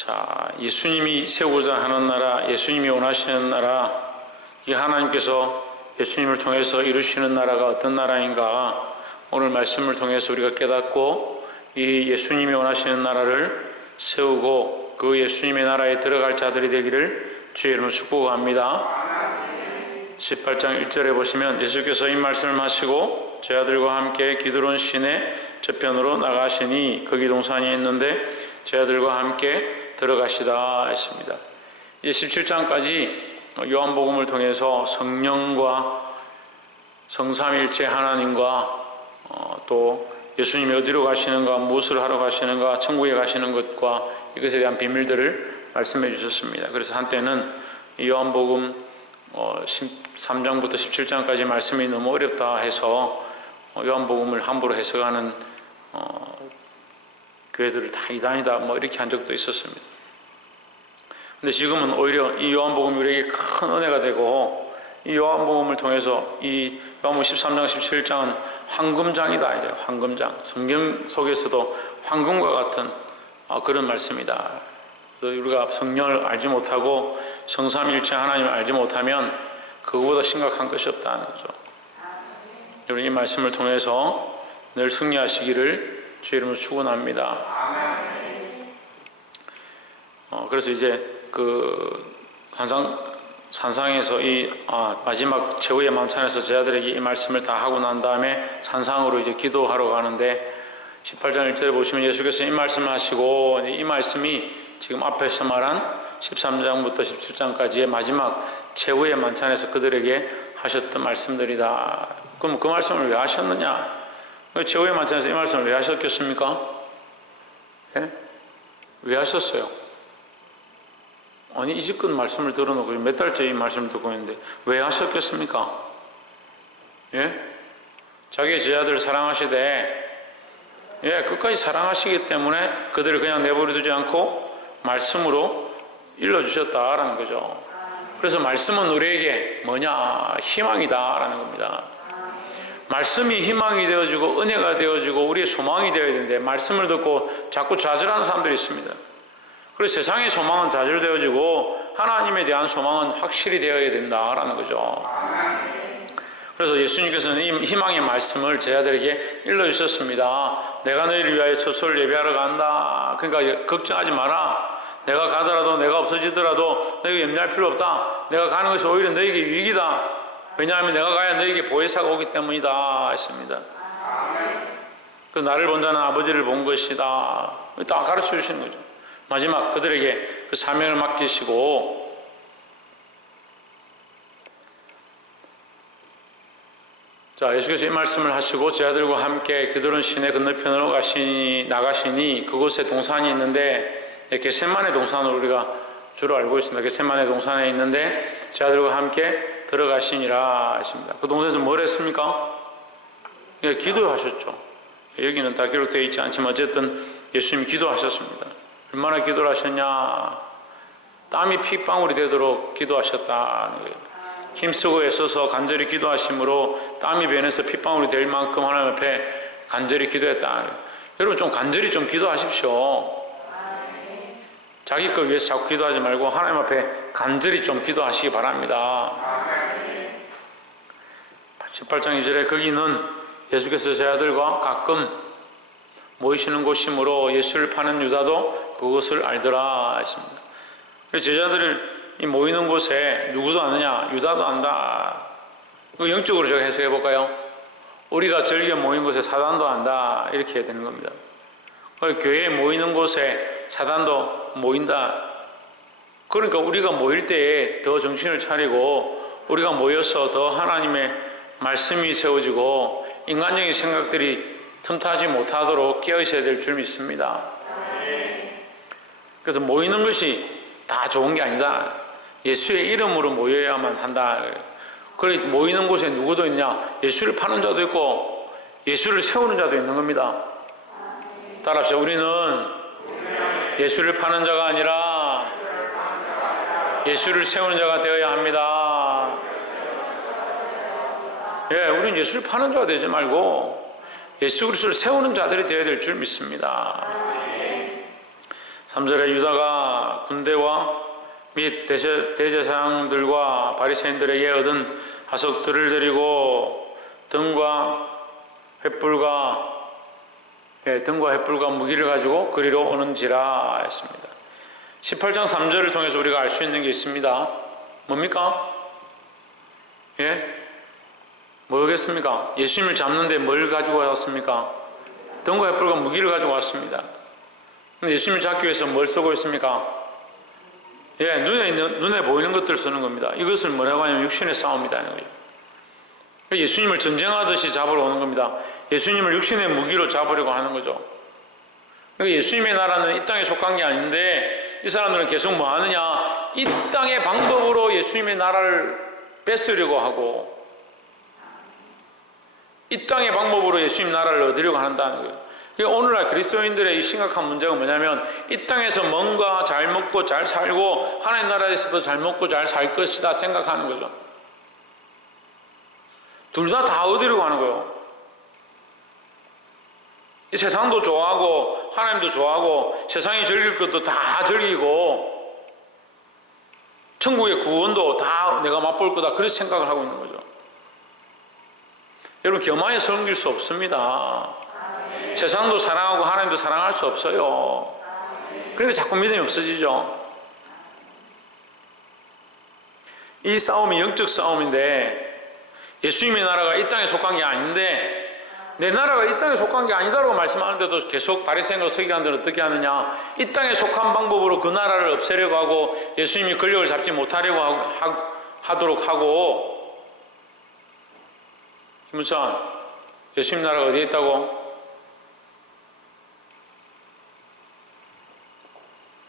자, 예수님이 세우고자 하는 나라, 예수님이 원하시는 나라, 이 하나님께서 예수님을 통해서 이루시는 나라가 어떤 나라인가 오늘 말씀을 통해서 우리가 깨닫고 이 예수님이 원하시는 나라를 세우고 그 예수님의 나라에 들어갈 자들이 되기를 주의 이름으로 축복합니다. 18장 1절에 보시면 예수께서 이 말씀을 하시고 제 아들과 함께 기드론 시내 저편으로 나가시니 거기 동산이 있는데 제 아들과 함께 들어가시다 했습니다. 이제 17장까지 요한복음을 통해서 성령과 성삼일체 하나님과 또 예수님이 어디로 가시는가, 무엇을 하러 가시는가, 천국에 가시는 것과 이것에 대한 비밀들을 말씀해 주셨습니다. 그래서 한때는 요한복음 13장부터 17장까지 말씀이 너무 어렵다 해서 요한복음을 함부로 해석하는 교회들을 다 이단이다 이렇게 한 적도 있었습니다. 근데 지금은 오히려 이 요한복음이 우리에게 큰 은혜가 되고 이 요한복음을 통해서 이 요한복음 13장 17장은 황금장이다. 이제 황금장, 성경 속에서도 황금과 같은 그런 말씀이다. 우리가 성령을 알지 못하고 성삼일체 하나님을 알지 못하면 그거보다 심각한 것이 없다는 거죠. 여러분, 이 말씀을 통해서 늘 승리하시기를 주의 이름으로 축원합니다. 그래서 이제 산상에서 이 마지막 최후의 만찬에서 제자들에게 이 말씀을 다 하고 난 다음에 산상으로 이제 기도하러 가는데 18장 1절에 보시면 예수께서 이 말씀을 하시고 이 말씀이 지금 앞에서 말한 13장부터 17장까지의 마지막 최후의 만찬에서 그들에게 하셨던 말씀들이다. 그럼 그 말씀을 왜 하셨느냐? 최후의 만찬에서 이 말씀을 왜 하셨겠습니까? 예? 왜 하셨어요? 아니 이제껏 말씀을 들어놓고 몇 달째 이 말씀을 듣고 있는데 왜 하셨겠습니까? 예? 자기의 제자들을 사랑하시되 끝까지 사랑하시기 때문에 그들을 그냥 내버려 두지 않고 말씀으로 일러주셨다라는 거죠. 그래서 말씀은 우리에게 뭐냐? 희망이다라는 겁니다. 말씀이 희망이 되어지고 은혜가 되어지고 우리의 소망이 되어야 되는데 말씀을 듣고 자꾸 좌절하는 사람들이 있습니다. 그래서 세상의 소망은 좌절되어지고 하나님에 대한 소망은 확실히 되어야 된다라는 거죠. 그래서 예수님께서는 이 희망의 말씀을 제자들에게 일러주셨습니다. 내가 너희를 위하여 처소를 예비하러 간다. 그러니까 걱정하지 마라. 내가 가더라도 내가 없어지더라도 너희가 염려할 필요 없다. 내가 가는 것이 오히려 너희에게 유익이다. 왜냐하면 내가 가야 너희에게 보혜사가 오기 때문이다 했습니다. 그래서 나를 본 자는 아버지를 본 것이다. 다 가르쳐 주시는 거죠. 마지막 그들에게 그 사명을 맡기시고 자, 예수께서 이 말씀을 하시고 제자들과 함께 기드론 시내 건너편으로 나가시니 그곳에 동산이 있는데 겟세마네 동산으로 우리가 주로 알고 있습니다. 겟세마네 동산에 있는데 제자들과 함께 들어가시니라 했습니다. 그 동산에서 뭘 했습니까? 기도하셨죠. 여기는 다 기록되어 있지 않지만 어쨌든 예수님이 기도하셨습니다. 얼마나 기도를 하셨냐? 땀이 핏방울이 되도록 기도하셨다는 거예요. 힘쓰고 애써서 간절히 기도하심으로 땀이 변해서 핏방울이 될 만큼 하나님 앞에 간절히 기도했다는 거예요. 여러분 좀 간절히 좀 기도하십시오. 자기 걸 위해서 자꾸 기도하지 말고 하나님 앞에 간절히 좀 기도하시기 바랍니다. 18장 2절에 거기는 예수께서 제자들과 가끔 모이시는 곳이므로 예수를 파는 유다도 그것을 알더라 했습니다. 제자들을 모이는 곳에 누구도 아느냐? 유다도 안다. 영적으로 제가 해석해 볼까요? 우리가 즐겨 모인 곳에 사단도 안다. 이렇게 해야 되는 겁니다. 교회에 모이는 곳에 사단도 모인다. 그러니까 우리가 모일 때에 더 정신을 차리고 우리가 모여서 더 하나님의 말씀이 세워지고 인간적인 생각들이 틈타지 못하도록 깨어있어야 될 줄 믿습니다. 그래서 모이는 것이 다 좋은 게 아니다. 예수의 이름으로 모여야만 한다. 그래 모이는 곳에 누구도 있냐? 예수를 파는 자도 있고 예수를 세우는 자도 있는 겁니다. 따라합시다. 우리는 예수를 파는 자가 아니라 예수를 세우는 자가 되어야 합니다. 우리는 예수를 파는 자가 되지 말고 예수 그리스도를 세우는 자들이 되어야 될 줄 믿습니다. 3절에 유다가 군대와 및 대제사장들과 바리새인들에게 얻은 하석들을 데리고 등과 횃불과 무기를 가지고 그리로 오는지라 했습니다. 18장 3절을 통해서 우리가 알 수 있는 게 있습니다. 뭡니까? 뭐겠습니까? 예수님을 잡는데 뭘 가지고 왔습니까? 등과 횃불과 무기를 가지고 왔습니다. 근데 예수님을 잡기 위해서 뭘 쓰고 있습니까? 눈에 보이는 것들 쓰는 겁니다. 이것을 뭐라고 하냐면 육신의 싸움이다. 예수님을 전쟁하듯이 잡으러 오는 겁니다. 예수님을 육신의 무기로 잡으려고 하는 거죠. 그러니까 예수님의 나라는 이 땅에 속한 게 아닌데 이 사람들은 계속 뭐 하느냐? 이 땅의 방법으로 예수님의 나라를 뺏으려고 하고 이 땅의 방법으로 예수님 나라를 얻으려고 한다는 거예요. 그러니까 오늘날 그리스도인들의 이 심각한 문제가 뭐냐면 이 땅에서 뭔가 잘 먹고 잘 살고 하나님 나라에서도 잘 먹고 잘 살 것이다 생각하는 거죠. 둘 다 얻으려고 하는 거예요. 이 세상도 좋아하고 하나님도 좋아하고 세상이 즐길 것도 다 즐기고 천국의 구원도 다 내가 맛볼 거다 그런 생각을 하고 있는 거죠. 여러분 겸하여 섬길 수 없습니다. 세상도 사랑하고 하나님도 사랑할 수 없어요. 그러니까 자꾸 믿음이 없어지죠. 이 싸움이 영적 싸움인데 예수님의 나라가 이 땅에 속한 게 아닌데 내 나라가 이 땅에 속한 게 아니다라고 말씀하는데도 계속 바리새인과 서기관들은 어떻게 하느냐? 이 땅에 속한 방법으로 그 나라를 없애려고 하고 예수님이 권력을 잡지 못하려고 하도록 하고. 김무찬, 예수님 나라가 어디에 있다고?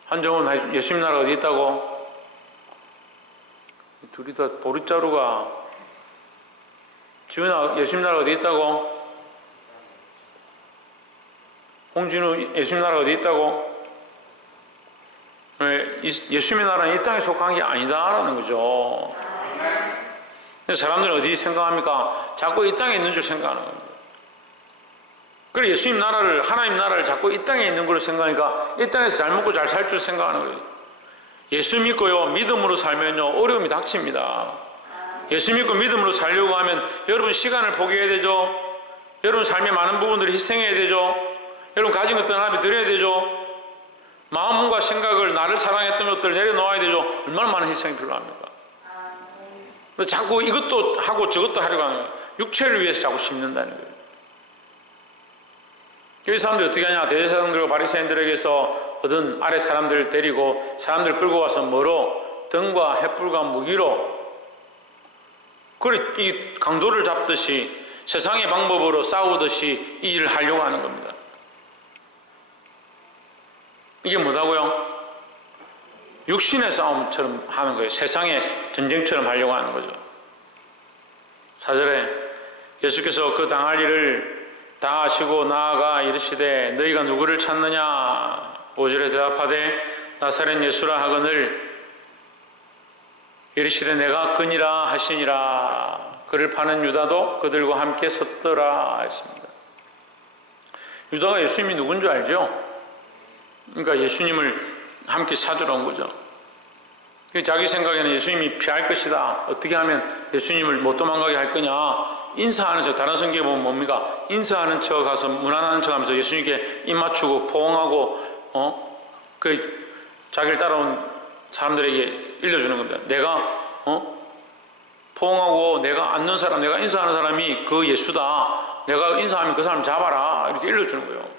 한정훈, 예수님 나라가 어디에 있다고? 둘이 다 보릿자루가. 지훈아, 예수님 나라가 어디에 있다고? 홍진우, 예수님 나라가 어디 있다고? 예수님의 나라는 이 땅에 속한 게 아니다라는 거죠. 사람들은 어디 생각합니까? 자꾸 이 땅에 있는 줄 생각하는 겁니다. 그래 예수님 나라를, 하나님 나라를 자꾸 이 땅에 있는 걸로 생각하니까 이 땅에서 잘 먹고 잘 살 줄 생각하는 거예요. 예수 믿고요, 믿음으로 살면요, 어려움이 닥칩니다. 예수 믿고 믿음으로 살려고 하면 여러분 시간을 포기해야 되죠. 여러분 삶의 많은 부분들을 희생해야 되죠. 여러분 가진 것들 하나님께 드려야 되죠. 마음과 생각을 나를 사랑했던 것들을 내려놓아야 되죠. 얼마나 많은 희생이 필요합니까? 자꾸 이것도 하고 저것도 하려고 하는 거예요. 육체를 위해서 자꾸 심는다는 거예요. 이 사람들이 어떻게 하냐? 대제사장들과 바리새인들에게서 얻은 아래 사람들을 데리고 사람들 끌고 와서 뭐로? 등과 횃불과 무기로 그래 이 강도를 잡듯이 세상의 방법으로 싸우듯이 이 일을 하려고 하는 겁니다. 이게 뭐다고요? 육신의 싸움처럼 하는 거예요. 세상의 전쟁처럼 하려고 하는 거죠. 4절에 예수께서 그 당할 일을 다 아시고 나아가 이르시되 너희가 누구를 찾느냐? 5절에 대답하되 나사렛 예수라 하거늘 이르시되 내가 그니라 하시니라. 그를 파는 유다도 그들과 함께 섰더라 했습니다. 유다가 예수님이 누군 줄 알죠? 그러니까 예수님을 함께 찾으러 온 거죠. 자기 생각에는 예수님이 피할 것이다. 어떻게 하면 예수님을 못 도망가게 할 거냐? 인사하는 척, 다른 성경에 보면 뭡니까? 인사하는 척 가서 무난하는 척 하면서 예수님께 입 맞추고 포옹하고 자기를 따라온 사람들에게 일러주는 겁니다. 내가 포옹하고 내가 앉는 사람, 내가 인사하는 사람이 그 예수다. 내가 인사하면 그 사람 잡아라. 이렇게 일러주는 거예요.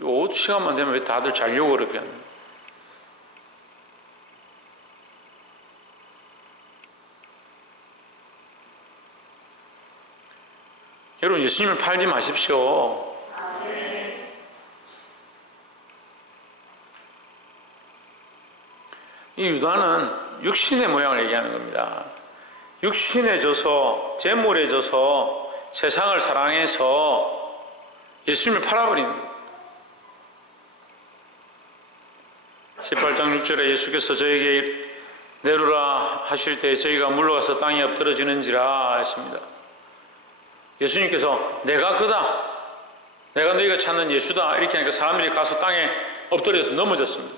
5시간만 되면 왜 다들 자려고 그렇게 하는 거예요? 여러분 예수님을 팔지 마십시오. 이 유다는 육신의 모양을 얘기하는 겁니다. 육신에 져서 재물에 져서 세상을 사랑해서 예수님을 팔아버린 거예요. 18장 6절에 예수께서 저에게 내려라 하실 때 저희가 물러가서 땅에 엎드러지는지라 했습니다. 예수님께서 내가 그다. 내가 너희가 찾는 예수다 이렇게 하니까 사람들이 가서 땅에 엎드려서 넘어졌습니다.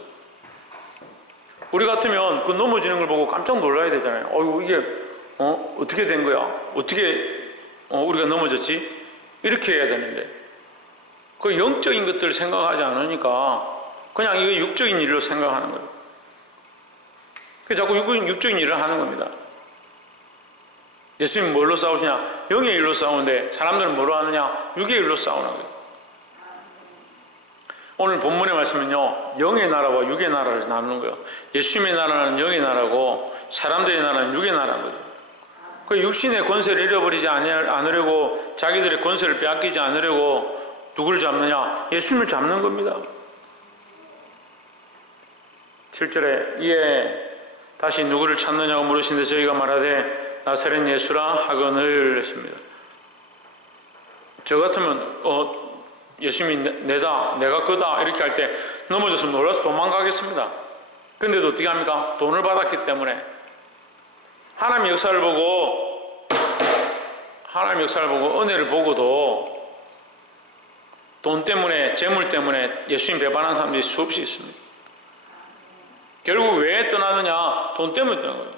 우리 같으면 그 넘어지는 걸 보고 깜짝 놀라야 되잖아요. 어이구 이게 어떻게 된 거야? 어떻게 우리가 넘어졌지? 이렇게 해야 되는데 그 영적인 것들을 생각하지 않으니까 그냥 이거 육적인 일로 생각하는 거예요. 그래서 자꾸 육적인 일을 하는 겁니다. 예수님 뭘로 싸우시냐? 영의 일로 싸우는데 사람들은 뭐로 하느냐? 육의 일로 싸우는 거예요. 오늘 본문의 말씀은요, 영의 나라와 육의 나라를 나누는 거예요. 예수님의 나라는 영의 나라고 사람들의 나라는 육의 나라인 거죠. 그 육신의 권세를 잃어버리지 않으려고, 자기들의 권세를 빼앗기지 않으려고 누구를 잡느냐? 예수님을 잡는 겁니다. 7절에 이에 다시 누구를 찾느냐고 물으시는데 저희가 말하되 나사렛 예수라 하거늘 했습니다. 저 같으면 예수님이 내다, 내가 그다 이렇게 할 때 넘어져서 놀라서 도망가겠습니다. 근데도 어떻게 합니까? 돈을 받았기 때문에 하나님의 역사를 보고 은혜를 보고도 돈 때문에, 재물 때문에 예수님 배반하는 사람들이 수없이 있습니다. 결국 왜 떠나느냐? 돈 때문에 떠나는 거예요.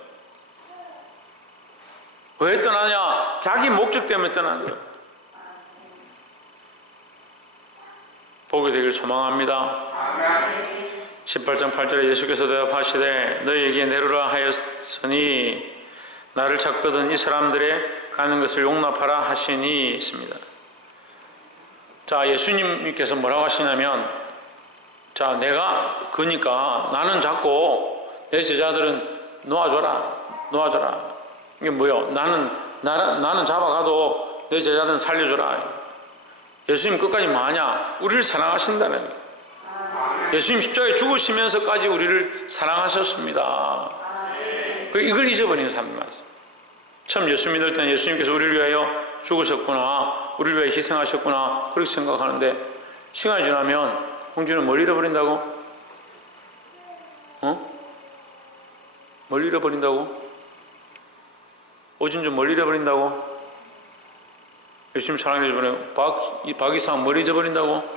왜 떠나냐? 자기 목적 때문에 떠나는 거예요. 복이 되길 소망합니다. 18장 8절에 예수께서 대답하시되 너희에게 내려라 하였으니 나를 찾거든 이 사람들의 가는 것을 용납하라 하시니 있습니다. 자, 예수님께서 뭐라고 하시냐면, 자, 내가 그니까 나는 잡고 내 제자들은 놓아줘라. 이게 뭐요? 나는 잡아가도 내 제자들은 살려줘라. 예수님 끝까지 뭐하냐? 우리를 사랑하신다는 거예요. 예수님 십자가에 죽으시면서까지 우리를 사랑하셨습니다. 이걸 잊어버리는 사람들 많습니다. 처음 예수 믿을 때는 예수님께서 우리를 위하여 죽으셨구나, 우리를 위하여 희생하셨구나 그렇게 생각하는데 시간이 지나면 공주는 뭘 잃어버린다고? 뭘 잃어버린다고? 오진주 뭘 잃어버린다고? 예수님 사랑해 주면 박 이상 뭘 잊어버린다고?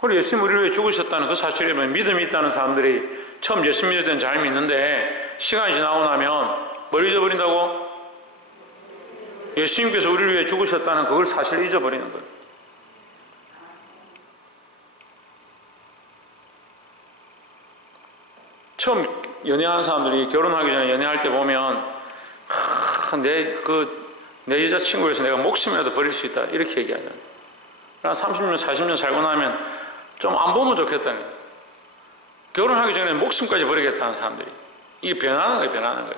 그리고 예수님 우리를 위해 죽으셨다는 그 사실에 믿음이 있다는 사람들이 처음 예수 믿을 때는 잘 믿는데 시간이 지나고 나면 뭘 잊어버린다고? 예수님께서 우리를 위해 죽으셨다는 그걸 사실 잊어버리는 거예요. 처음 연애하는 사람들이 결혼하기 전에 연애할 때 보면 내 여자친구에서 내가 목숨이라도 버릴 수 있다 이렇게 얘기하잖아요. 그러나 30년 40년 살고 나면 좀 안 보면 좋겠다는 거예요. 결혼하기 전에 목숨까지 버리겠다는 사람들이. 이게 변하는 거예요.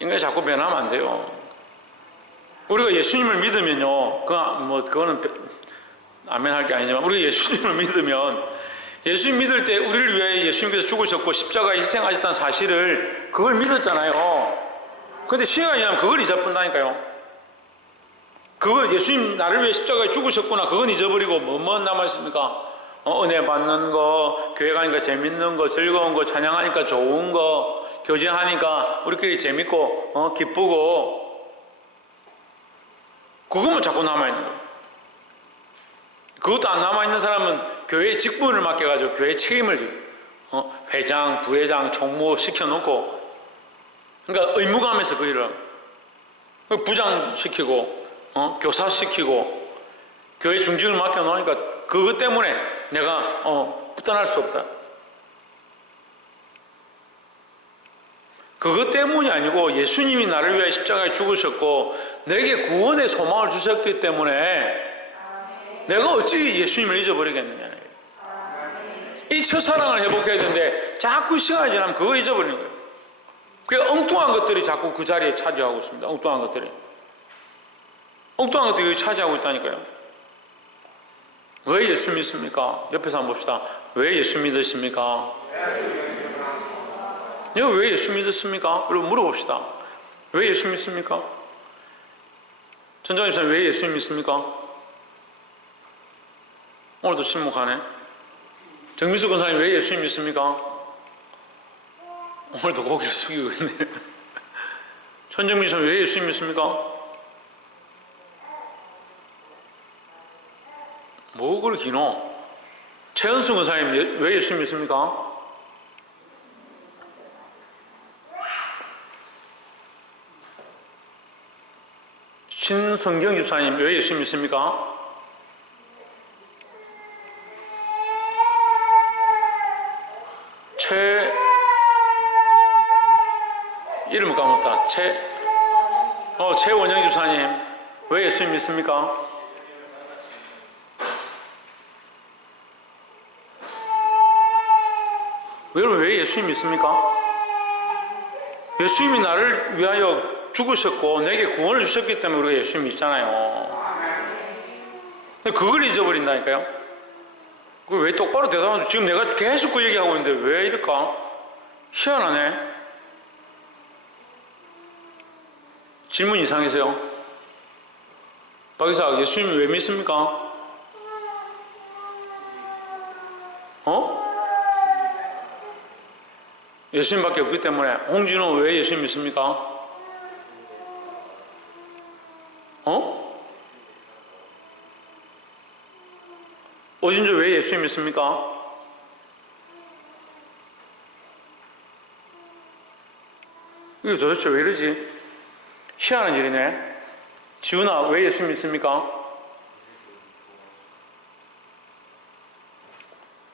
인간이 자꾸 변하면 안 돼요. 우리가 예수님을 믿으면요, 그거는 아멘 할 게 아니지만 우리가 예수님을 믿으면 예수님 믿을 때 우리를 위해 예수님께서 죽으셨고 십자가에 희생하셨다는 사실을 그걸 믿었잖아요. 근데 시간이 지나면 그걸 잊어버린다니까요. 그걸 예수님 나를 위해 십자가에 죽으셨구나 그건 잊어버리고 뭐만 남아있습니까? 은혜 받는 거, 교회 가니까 재밌는 거, 즐거운 거, 찬양하니까 좋은 거, 교제하니까 우리끼리 재밌고 기쁘고 그것만 자꾸 남아있는 거예요. 그것도 안 남아있는 사람은 교회의 직분을 맡겨가지고 교회 책임을 지고 회장, 부회장, 총무 시켜놓고 그러니까 의무감에서 그 일을 하고 부장 시키고 교사 시키고 교회 중직을 맡겨놓으니까 그것 때문에 내가 떠날 수 없다. 그것 때문이 아니고 예수님이 나를 위해 십자가에 죽으셨고 내게 구원의 소망을 주셨기 때문에 내가 어찌 예수님을 잊어버리겠느냐. 이 첫사랑을 회복해야 되는데 자꾸 시간이 지나면 그걸 잊어버리는 거예요. 그러니까 엉뚱한 것들이 자꾸 그 자리에 차지하고 있습니다. 엉뚱한 것들이 여기 차지하고 있다니까요. 왜 예수 믿습니까? 옆에서 한번 봅시다. 왜 예수 믿으십니까? 내가 왜 예수 믿었습니까? 여러분 물어봅시다. 왜 예수 믿습니까? 전장님 왜 예수 믿습니까? 오늘도 침묵하네. 정민수 권사님 왜 예수 믿습니까? 오늘도 고개를 숙이고 있네. 천정민 씨 왜 예수 믿습니까? 그걸 기노? 최은수 권사님 왜 예수 믿습니까? 신성경 집사님 왜 예수 믿습니까? 이름을 까먹었다. 최원영 집사님 왜 예수 믿습니까? 여러분 왜 예수 믿습니까? 예수님이 나를 위하여 죽으셨고 내게 구원을 주셨기 때문에 우리가 예수 믿잖아요. 그걸 잊어버린다니까요. 왜 똑바로 대답하는데 지금 내가 계속 그 얘기하고 있는데 왜 이럴까? 희한하네. 질문 이상해서요. 박이사 예수님 왜 믿습니까? 예수님밖에 없기 때문에. 홍진호 왜 예수님 믿습니까? 오진조 왜 예수님 믿습니까? 이게 도대체 왜 이러지? 희한한 일이네. 지훈아 왜 예수 믿습니까?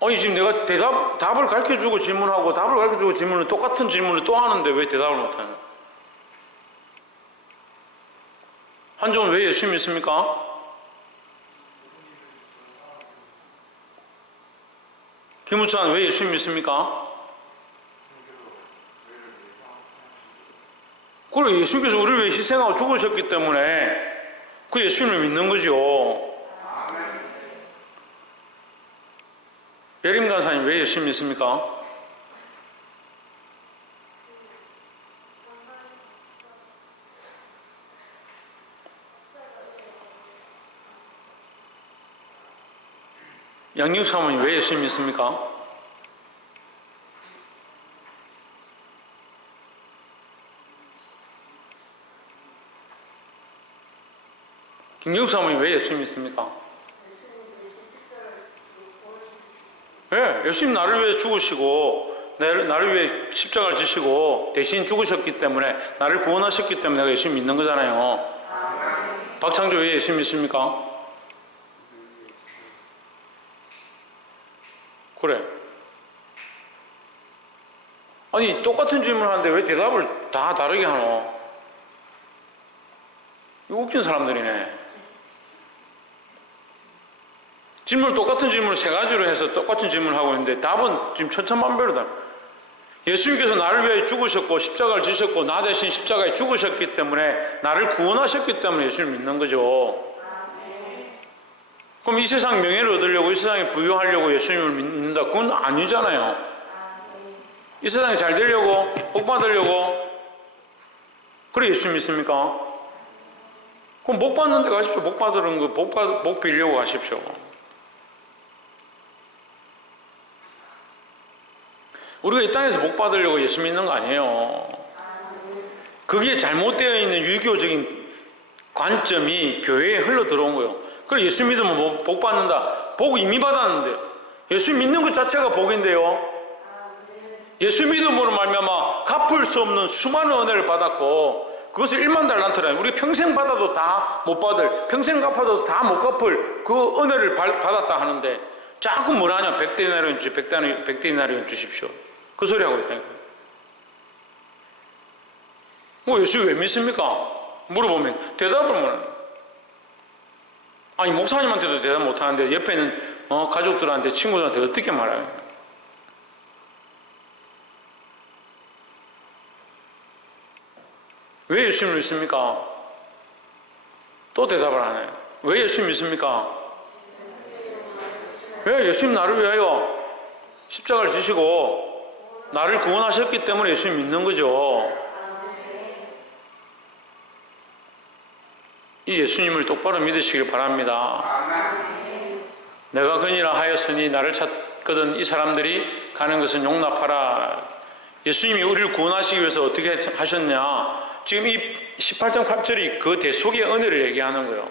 아니 지금 내가 답을 가르쳐주고 질문하고 답을 가르쳐주고 질문을 똑같은 질문을 또 하는데 왜 대답을 못하냐? 한종은 왜 예수 믿습니까? 김우찬 왜 예수 믿습니까? 그래 예수님께서 우리를 위해 희생하고 죽으셨기 때문에 그 예수님을 믿는 거죠. 예림 간사님 왜 예수 믿습니까? 양육 사모님 왜 예수 믿습니까? 김경수 사모님 왜 예수 믿습니까? 예, 예수님 나를 위해 죽으시고 나를 위해 십자가를 지시고 대신 죽으셨기 때문에 나를 구원하셨기 때문에 내가 예수 믿는 거잖아요. 박창조 왜 예수 믿습니까? 그래. 아니 똑같은 질문을 하는데 왜 대답을 다 다르게 하노? 이거 웃긴 사람들이네. 질문을 똑같은 질문을 세 가지로 해서 똑같은 질문을 하고 있는데 답은 지금 천차만별이다. 예수님께서 나를 위해 죽으셨고 십자가를 지셨고 나 대신 십자가에 죽으셨기 때문에 나를 구원하셨기 때문에 예수를 믿는 거죠. 그럼 이 세상 명예를 얻으려고 이 세상에 부유하려고 예수님을 믿는다? 그건 아니잖아요. 이 세상에 잘 되려고 복 받으려고 그래 예수 믿습니까? 그럼 복 받는 데 가십시오. 복 받으는 거 복 빌려고 가십시오. 우리가 이 땅에서 복 받으려고 예수 믿는 거 아니에요. 그게 잘못되어 있는 유교적인 관점이 교회에 흘러 들어온 거예요. 그래 예수 믿으면 복 받는다. 복 이미 받았는데 예수 믿는 것 자체가 복인데요. 예수 믿음으로 말미암아 갚을 수 없는 수많은 은혜를 받았고 그것을 1만 달란트라 우리 평생 받아도 다 못 받을 평생 갚아도 다 못 갚을 그 은혜를 받았다 하는데 자꾸 뭐라 하냐 100데나리온 주십시오. 그 소리 하고 있다니까요. 예수 왜 믿습니까? 물어보면 대답을 못하는. 아니 목사님한테도 대답 못하는데 옆에 있는 가족들한테 친구들한테 어떻게 말해요? 왜 예수님을 믿습니까? 또 대답을 안 해요. 왜 예수님 믿습니까? 왜 예수님 나를 위하여 십자가를 지시고 나를 구원하셨기 때문에 예수님 믿는 거죠. 이 예수님을 똑바로 믿으시길 바랍니다. 내가 그니라 하였으니 나를 찾거든 이 사람들이 가는 것은 용납하라. 예수님이 우리를 구원하시기 위해서 어떻게 하셨냐? 지금 이 18장 8절이 그 대속의 은혜를 얘기하는 거예요.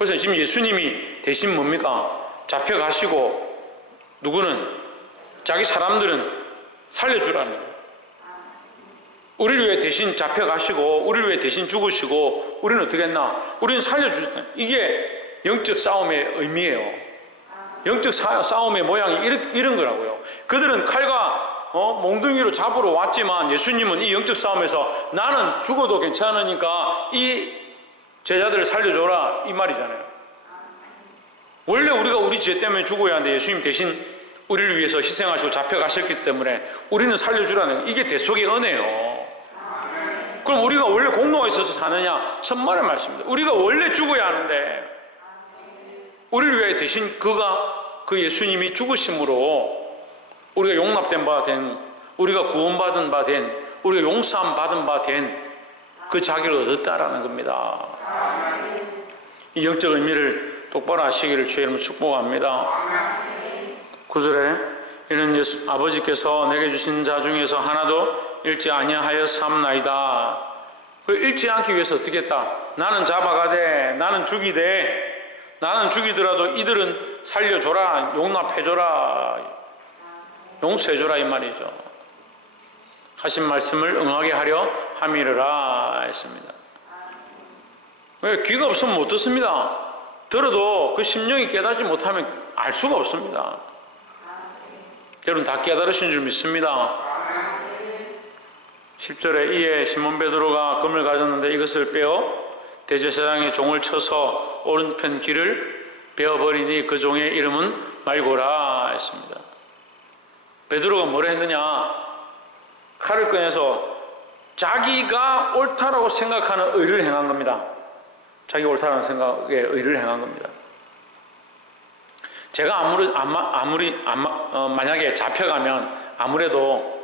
그래서 지금 예수님이 대신 뭡니까? 잡혀가시고 누구는 자기 사람들은 살려주라는 거예요. 우리를 위해 대신 잡혀가시고 우리를 위해 대신 죽으시고 우리는 어떻게 했나? 우리는 살려주셨다. 이게 영적 싸움의 의미예요. 영적 싸움의 모양이 이런 거라고요. 그들은 칼과 몽둥이로 잡으러 왔지만 예수님은 이 영적 싸움에서 나는 죽어도 괜찮으니까 이 제자들을 살려줘라 이 말이잖아요. 원래 우리가 우리 죄 때문에 죽어야 하는데 예수님 대신 우리를 위해서 희생하시고 잡혀가셨기 때문에 우리는 살려주라는 이게 대속의 은혜예요. 그럼 우리가 원래 공로가 있어서 사느냐? 천만의 말씀입니다. 우리가 원래 죽어야 하는데 우리를 위해 대신 그 예수님이 죽으심으로 우리가 용납된 바 된, 우리가 구원받은 바 된, 우리가 용서함 받은 바 된 그 자기를 얻었다라는 겁니다. 이 영적 의미를 똑바로 아시기를 주의 이름으로 축복합니다. 9절에 이는 아버지께서 내게 주신 자 중에서 하나도 잃지 아니하였사옵나이다. 잃지 않기 위해서 어떻게 했다? 나는 잡아가되 나는 죽이되 나는 죽이더라도 이들은 살려줘라, 용납해줘라, 용서해줘라 이 말이죠. 하신 말씀을 응하게 하려 함이르라 했습니다. 왜? 귀가 없으면 못 듣습니다. 들어도 그 심령이 깨닫지 못하면 알 수가 없습니다. 여러분 다 깨달으신 줄 믿습니다. 10절에 이에 시몬 베드로가 금을 가졌는데 이것을 빼어 대제사장의 종을 쳐서 오른편 귀를 베어버리니 그 종의 이름은 말고라 했습니다. 베드로가 뭐라 했느냐? 칼을 꺼내서 자기가 옳다라고 생각하는 의를 행한 겁니다. 자기가 옳다라는 생각에 의를 행한 겁니다. 제가 만약에 잡혀가면 아무래도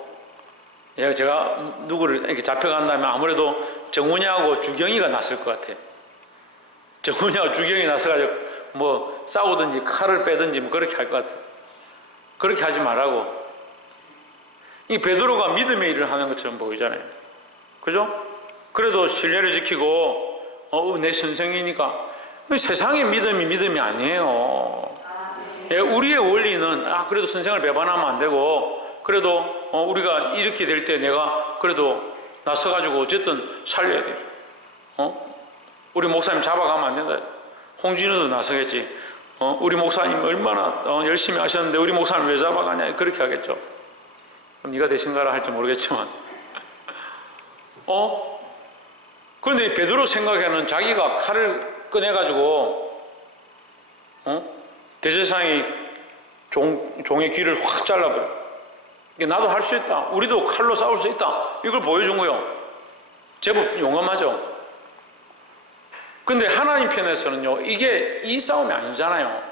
제가 누구를 이렇게 잡혀간다면 아무래도 정훈이하고 주경이가 났을 것 같아요. 정훈이하고 주경이 나서가지고 뭐 싸우든지 칼을 빼든지 뭐 그렇게 할 것 같아요. 그렇게 하지 말라고. 이 베드로가 믿음의 일을 하는 것처럼 보이잖아요. 그죠? 그래도 신뢰를 지키고 내 선생이니까 세상의 믿음이 아니에요. 우리의 원리는 그래도 선생을 배반하면 안 되고 그래도 우리가 이렇게 될 때 내가 그래도 나서가지고 어쨌든 살려야 돼요. 우리 목사님 잡아가면 안 된다. 홍진우도 나서겠지. 우리 목사님 얼마나 열심히 하셨는데 우리 목사님 왜 잡아가냐 그렇게 하겠죠. 네가 대신 가라 할지 모르겠지만 그런데 베드로 생각에는 자기가 칼을 꺼내가지고 대제사장이 종의 귀를 확 잘라버려. 나도 할 수 있다. 우리도 칼로 싸울 수 있다. 이걸 보여준 거예요. 제법 용감하죠. 근데 하나님 편에서는요, 이게 이 싸움이 아니잖아요.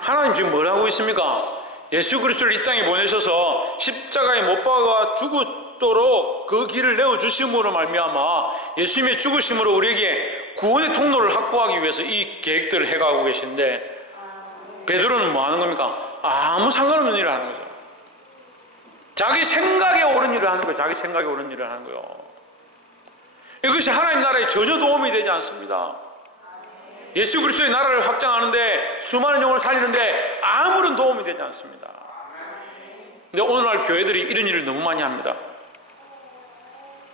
하나님 지금 뭘 하고 있습니까? 예수 그리스도를 이 땅에 보내셔서 십자가에 못 박아 죽도록 그 길을 내어주심으로 말미암아 예수님의 죽으심으로 우리에게 구원의 통로를 확보하기 위해서 이 계획들을 해가고 계신데 베드로는 뭐 하는 겁니까? 아무 상관없는 일을 하는 거죠. 자기 생각에 옳은 일을 하는 거예요. 자기 생각에 옳은 일을 하는 거예요. 이것이 하나님 나라에 전혀 도움이 되지 않습니다. 예수 그리스도의 나라를 확장하는데 수많은 영혼을 살리는데 아무런 도움이 되지 않습니다. 근데 오늘날 교회들이 이런 일을 너무 많이 합니다.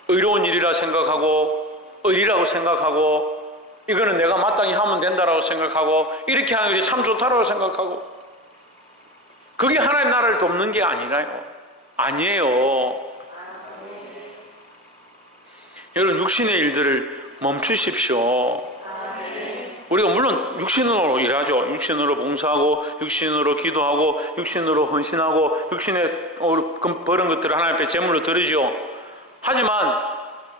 의로운 일이라 생각하고 의리라고 생각하고 이거는 내가 마땅히 하면 된다라고 생각하고 이렇게 하는 것이 참 좋다라고 생각하고 그게 하나님 나라를 돕는 게 아니에요. 여러분 육신의 일들을 멈추십시오. 우리가 물론 육신으로 일하죠. 육신으로 봉사하고 육신으로 기도하고 육신으로 헌신하고 육신에 버는 것들을 하나님 앞에 제물로 드리죠. 하지만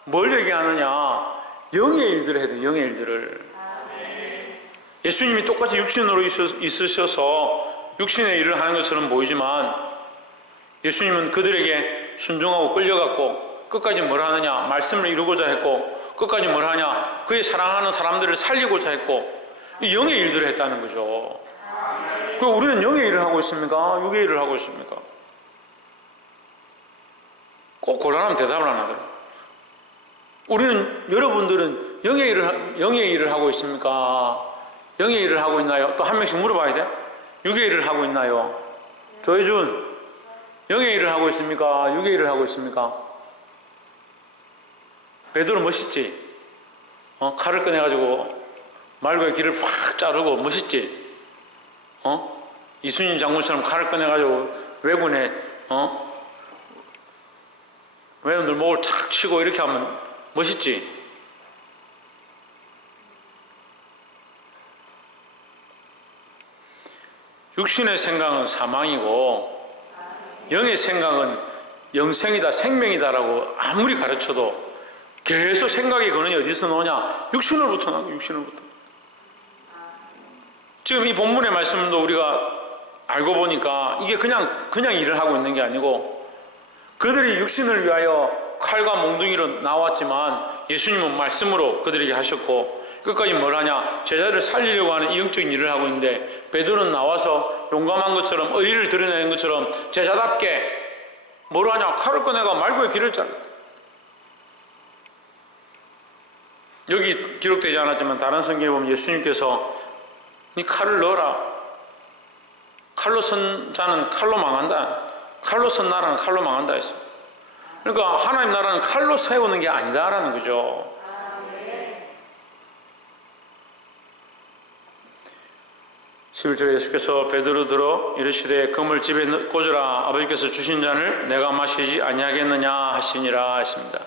뭘 얘기하느냐? 영의 일들을 해야 돼요. 영의 일들을. 예수님이 똑같이 육신으로 있으셔서 육신의 일을 하는 것처럼 보이지만 예수님은 그들에게 순종하고 끌려갔고 끝까지 뭘 하느냐? 말씀을 이루고자 했고 끝까지 뭘 하냐? 그의 사랑하는 사람들을 살리고자 했고 영의 일들을 했다는 거죠. 그럼 우리는 영의 일을 하고 있습니까? 육의 일을 하고 있습니까? 꼭 곤란하면 대답을 안 하더라고요. 여러분들은 영의 일을 하고 있습니까? 영의 일을 하고 있나요? 또 한 명씩 물어봐야 돼. 육의 일을 하고 있나요? 조혜준, 영의 일을 하고 있습니까? 육의 일을 하고 있습니까? 베드로 멋있지? 칼을 꺼내가지고 말고의 길을 확 자르고 멋있지? 이순신 장군처럼 칼을 꺼내가지고 왜군에 왜군들 목을 탁 치고 이렇게 하면 멋있지? 육신의 생각은 사망이고 영의 생각은 영생이다, 생명이다라고 아무리 가르쳐도 계속 생각의 근원이 어디서 나오냐? 육신으로부터 나오고 육신으로부터. 지금 이 본문의 말씀도 우리가 알고 보니까 이게 그냥 일을 하고 있는 게 아니고 그들이 육신을 위하여 칼과 몽둥이로 나왔지만 예수님은 말씀으로 그들에게 하셨고 끝까지 뭘 하냐? 제자를 살리려고 하는 영적인 일을 하고 있는데 베드로는 나와서 용감한 것처럼 의리를 드러내는 것처럼 제자답게 뭘 하냐? 칼을 꺼내가 말고의 길을 잘랐다. 여기 기록되지 않았지만 다른 성경에 보면 예수님께서 네 칼을 넣어라. 칼로 선 자는 칼로 망한다. 칼로 선 나라는 칼로 망한다 했어요. 그러니까 하나님 나라는 칼로 세우는 게 아니다라는 거죠. 11절에 예수께서 베드로 들어 이르시되 금을 집에 꽂으라. 아버지께서 주신 잔을 내가 마시지 아니하겠느냐 하시니라 했습니다.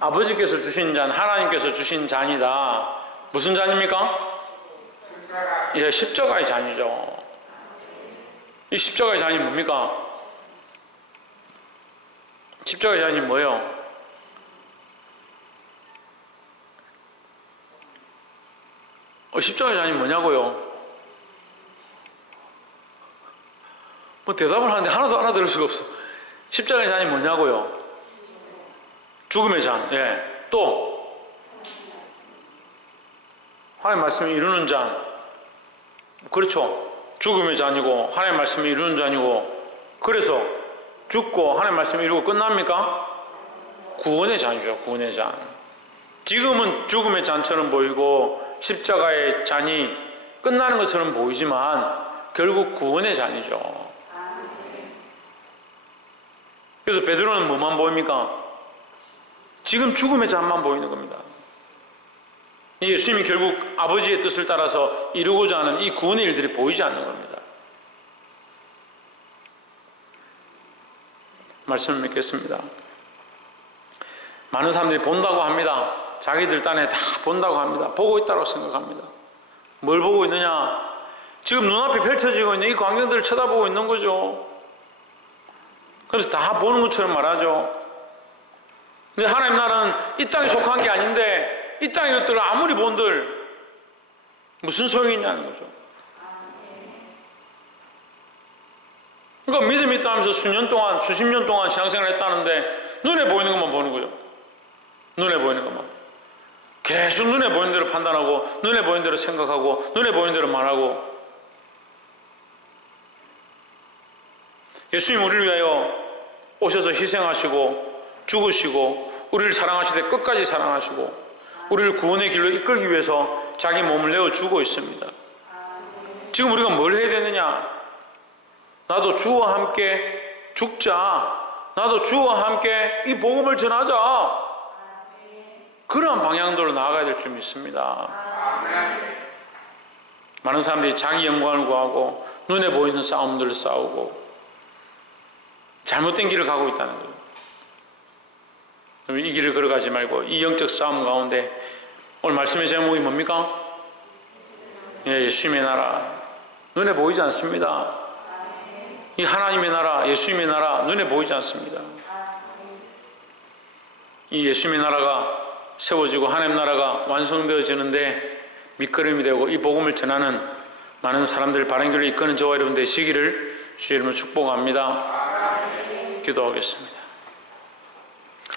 아버지께서 주신 잔, 하나님께서 주신 잔이다. 무슨 잔입니까? 예, 십자가의 잔이죠. 이 십자가의 잔이 뭡니까? 십자가의 잔이 뭐예요? 십자가의 잔이 뭐냐고요? 뭐 대답을 하는데 하나도 알아들을 수가 없어. 십자가의 잔이 뭐냐고요? 죽음의 잔. 예. 또 하나님 말씀을 이루는 잔. 그렇죠. 죽음의 잔이고 하나님 말씀을 이루는 잔이고 그래서 죽고 하나님 말씀을 이루고 끝납니까? 구원의 잔이죠. 구원의 잔. 지금은 죽음의 잔처럼 보이고 십자가의 잔이 끝나는 것처럼 보이지만 결국 구원의 잔이죠. 그래서 베드로는 뭐만 보입니까? 지금 죽음의 잔만 보이는 겁니다. 예수님이 결국 아버지의 뜻을 따라서 이루고자 하는 이 구원의 일들이 보이지 않는 겁니다. 말씀을 믿겠습니다. 많은 사람들이 본다고 합니다. 자기들 딴에 다 본다고 합니다. 보고 있다고 생각합니다. 뭘 보고 있느냐? 지금 눈앞에 펼쳐지고 있는 이 광경들을 쳐다보고 있는 거죠. 그래서 다 보는 것처럼 말하죠. 근데 하나님 나라는 이 땅에 속한 게 아닌데 이 땅의 것들을 아무리 본들 무슨 소용이 있냐는 거죠. 그러니까 믿음이 있다 하면서 수년 동안 수십 년 동안 신앙생활을 했다는데 눈에 보이는 것만 보는 거죠. 눈에 보이는 것만. 계속 눈에 보이는 대로 판단하고 눈에 보이는 대로 생각하고 눈에 보이는 대로 말하고. 예수님 우리를 위하여 오셔서 희생하시고 죽으시고 우리를 사랑하시되 끝까지 사랑하시고 우리를 구원의 길로 이끌기 위해서 자기 몸을 내어주고 있습니다. 지금 우리가 뭘 해야 되느냐? 나도 주와 함께 죽자. 나도 주와 함께 이 복음을 전하자. 그러한 방향으로 나아가야 될 줄 믿습니다. 많은 사람들이 자기 영광을 구하고 눈에 보이는 싸움들을 싸우고 잘못된 길을 가고 있다는 거예요. 이 길을 걸어가지 말고 이 영적 싸움 가운데 오늘 말씀의 제목이 뭡니까? 예, 예수님의 나라. 눈에 보이지 않습니다. 이 하나님의 나라, 예수님의 나라 눈에 보이지 않습니다. 이 예수님의 나라가 세워지고 하나님 나라가 완성되어지는데 밑거름이 되고 이 복음을 전하는 많은 사람들 바른 길로 이끄는 저와 여러분 되시기를 주의 이름으로 축복합니다. 기도하겠습니다.